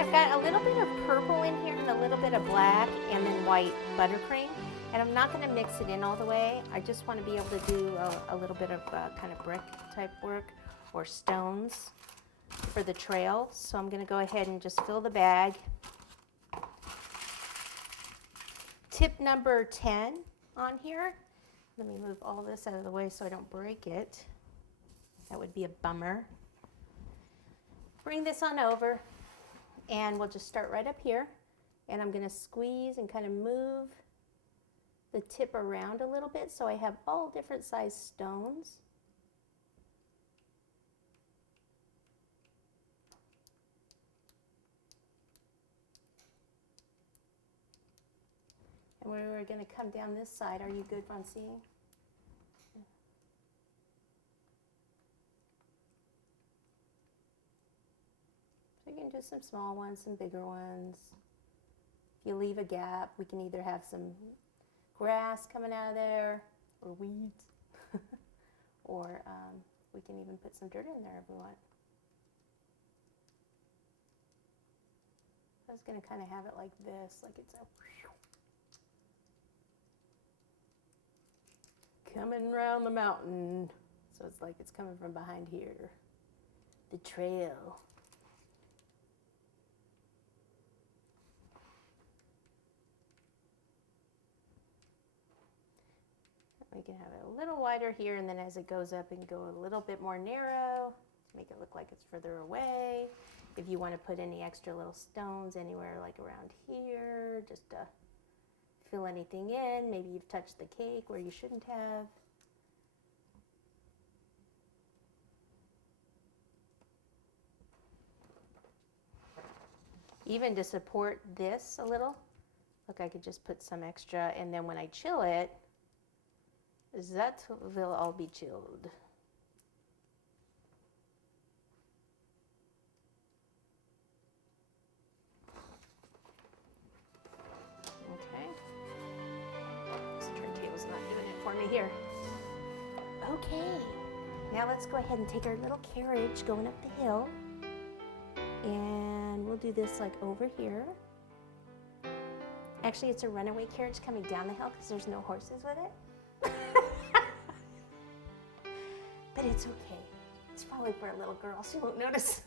I've got a little bit of purple in here and a little bit of black and then white buttercream. And I'm not going to mix it in all the way. I just want to be able to do a little bit of kind of brick type work or stones for the trail. So I'm going to go ahead and just fill the bag. Tip number 10 on here. Let me move all this out of the way so I don't break it. That would be a bummer. Bring this on over and we'll just start right up here. And I'm going to squeeze and kind of move the tip around a little bit so I have all different size stones. And we're going to come down this side. Are you good on seeing? So you can do some small ones, some bigger ones. If you leave a gap, we can either have some grass coming out of there, or weeds, or we can even put some dirt in there if we want. I was going to kind of have it like this, like it's a coming around the mountain. So it's like it's coming from behind here. The trail. We can have it a little wider here, and then as it goes up, and go a little bit more narrow to make it look like it's further away. If you want to put any extra little stones anywhere, like around here, just to fill anything in. Maybe you've touched the cake where you shouldn't have. Even to support this a little, look, I could just put some extra, and then when I chill it, that will all be chilled. Okay. This turntable's not doing it for me here. Okay. Now let's go ahead and take our little carriage going up the hill. And we'll do this like over here. Actually, it's a runaway carriage coming down the hill because there's no horses with it. But it's okay. It's probably for a little girl. She won't notice.